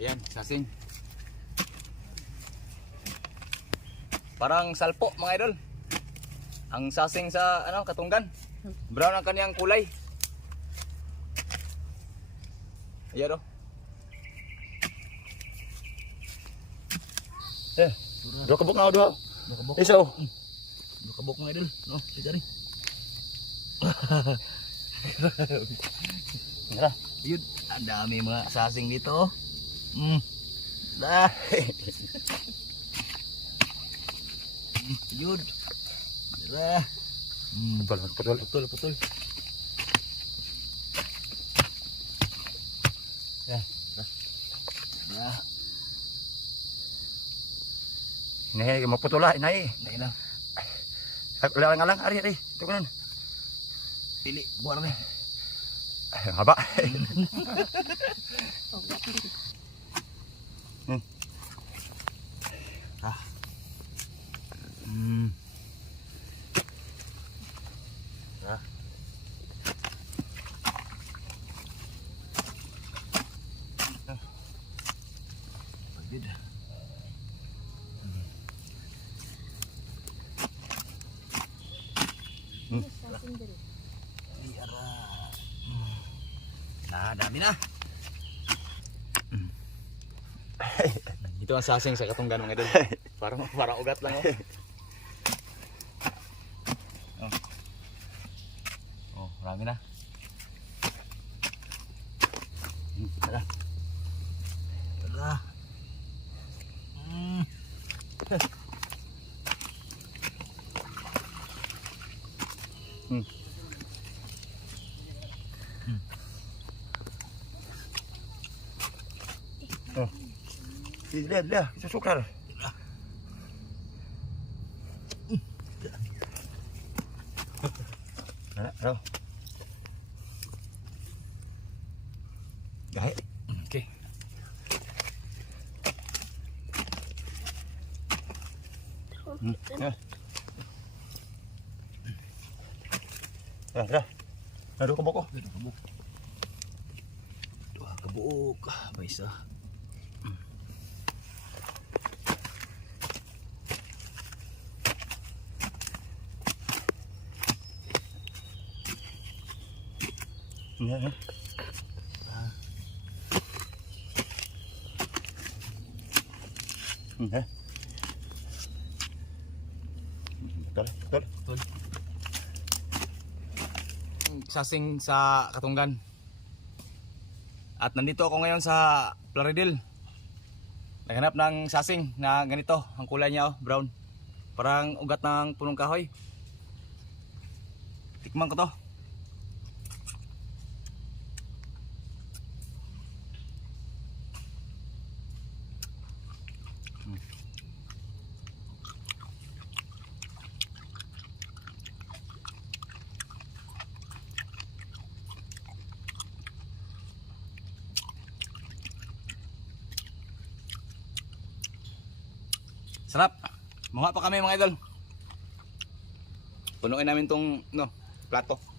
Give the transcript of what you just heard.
Ayan, sasing. Parang salpo mga idol. Ang sasing sa ano, katunggan. Brown ang kaniyang kulay. Ayan oh. Eh, dua kabuk na dua. Nakabok. Isa oh. Nakabok mga idol. No, sige rin. Tara. Yun, ang dami mga sasing dito. oh. Hmm. Dah. Yud. Dah. Hmm. Betul, betul, betul, betul. Ya, dah. Nah. Ini mau putul lah, naik naik lah. Alang-alang, hari, hari. Itu kan. Pilih, buat nih. Apa? Pagid. Di ara. Nah, dami na. Ito ang sasing sa katunggan mga idol. Parang parang ugat lang oh. Oh, marami na. Tara. Tara. ừ. Ừ. Đi lên lên, cho xúc ra rồi. Đấy, đâu. Đấy. Hmm. Ya. Ya, dah. Aduh, kebok ko. Dua kabuk. Dua kabuk. Ba isa. Ya, ya. Betul, betul. Sasing sa katunggan. At nandito ako ngayon sa Plaridel. Naghanap ng sasing na ganito. Ang kulay niya oh, brown. Parang ugat ng punong kahoy. Tikman ko to. Sarap. Mga pa kami mga idol. Punuin namin tong no, plato.